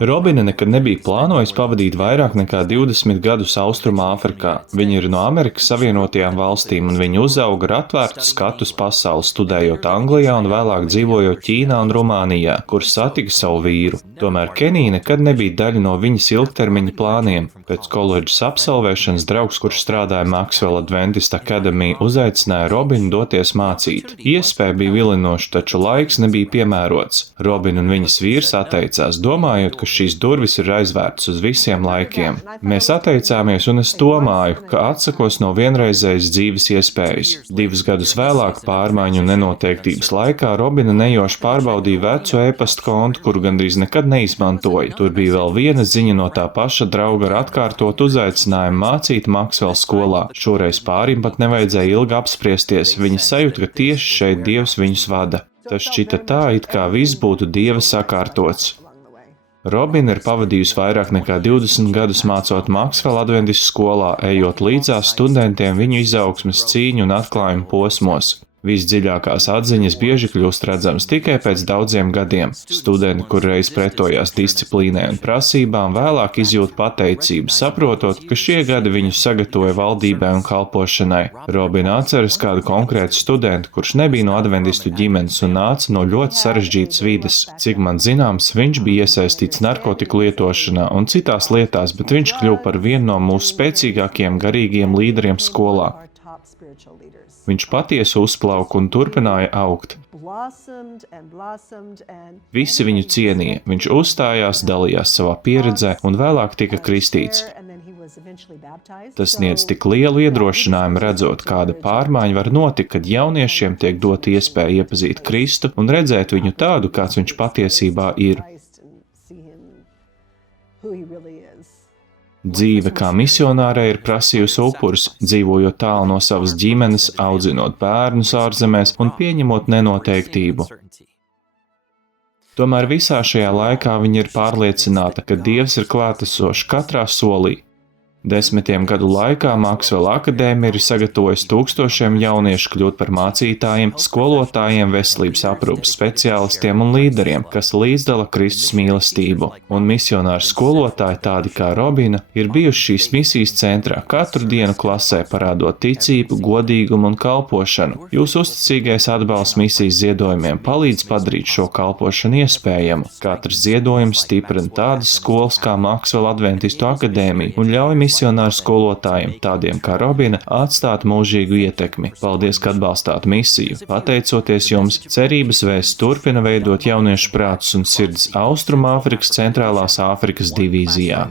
Robina nekad nebija plānojusi pavadīt vairāk nekā 20 gadus Austrumāfrikā. Viņa ir no Amerikas Savienotajām valstīm, un viņa uzauga ar atvērtu skatu uz pasauli, studējot Anglijā un vēlāk dzīvojot Ķīnā un Rumānijā, kur satika savu vīru. Tomēr Kenija nekad nebija daļa no viņas ilgtermiņa plāniem. Pēc koledžas absolvēšanas draugs, kurš strādāja Maxwell Adventist Academy, uzaicināja Robinu doties mācīt. Iespēja bija vilinoša, taču laiks nebija piemērots. Robina un viņas vīrs atteicās, domājot, ka šīs durvis ir aizvērtas uz visiem laikiem. Mēs atteicāmies, un es domāju, ka atsakos no vienreizējas dzīves iespējas. 2 gadus vēlāk pārmaiņu un nenoteiktības laikā Robina nejoši pārbaudīja vecu e-pasta kontu, kuru gandrīz nekad neizmantoja. Tur bija vēl viena ziņa no tā paša drauga ar atkārtotu uzaicinājumu mācīt Maxwell skolā. Šoreiz pārim pat nevajadzēja ilgi apspriesties, viņa sajūta, ka tieši šeit Dievs viņus vada. Tas šķita tā, it kā viss būtu Dieva sakārtots. Robina ir pavadījusi vairāk nekā 20 gadus mācot Maxwell Adventistu skolā, ejot līdzās studentiem viņu izaugsmes, cīņu un atklājumu posmos. Visdziļākās atziņas bieži kļūst redzamas tikai pēc daudziem gadiem. Studenti, kur reiz pretojās disciplīnai un prasībām, vēlāk izjūt pateicību, saprotot, ka šie gadi viņus sagatavoja valdībai un kalpošanai. Robina atceras kādu konkrētu studentu, kurš nebija no adventistu ģimenes un nāca no ļoti sarežģītas vides. Cik man zināms, viņš bija iesaistīts narkotiku lietošanā un citās lietās, bet viņš kļuva par vienu no mūsu spēcīgākajiem garīgiem līderiem skolā. Viņš patiesi uzplauka un turpināja augt. Visi viņu cienīja, viņš uzstājās, dalījās savā pieredzē un vēlāk tika kristīts. Tas sniedz tik lielu iedrošinājumu redzot, kāda pārmaiņa var notikt, kad jauniešiem tiek dota iespēja iepazīt Kristu un redzēt viņu tādu, kāds viņš patiesībā ir. Dzīve kā misionārai ir prasījusi upurus, dzīvojot tālu no savas ģimenes, audzinot bērnus ārzemēs un pieņemot nenoteiktību. Tomēr visā šajā laikā viņa ir pārliecināta, ka Dievs ir klātesošs katrā solī. 10 gadu laikā Maxwell Akadēmija ir sagatavojusi tūkstošiem jauniešu kļūt par mācītājiem, skolotājiem, veselības aprūpes speciālistiem un līderiem, kas līdzdala Kristus mīlestību. Un misionāri skolotāji, tādi kā Robina, ir bijuši šīs misijas centrā katru dienu klasē, parādot ticību, godīgumu un kalpošanu. Jūsu uzticīgais atbalsts misijas ziedojumiem palīdz padarīt šo kalpošanu iespējamu. Katrs ziedojums stiprina tādas skolas kā Maxwell Adventistu Akadēmija un ļauj misionāru skolotājiem, tādiem kā Robina, atstāt mūžīgu ietekmi. Paldies, ka atbalstāt misiju. Pateicoties jums, cerības vēsts turpina veidot jauniešu prātus un sirds Austrumāfrikas centrālās Āfrikas divīzijā.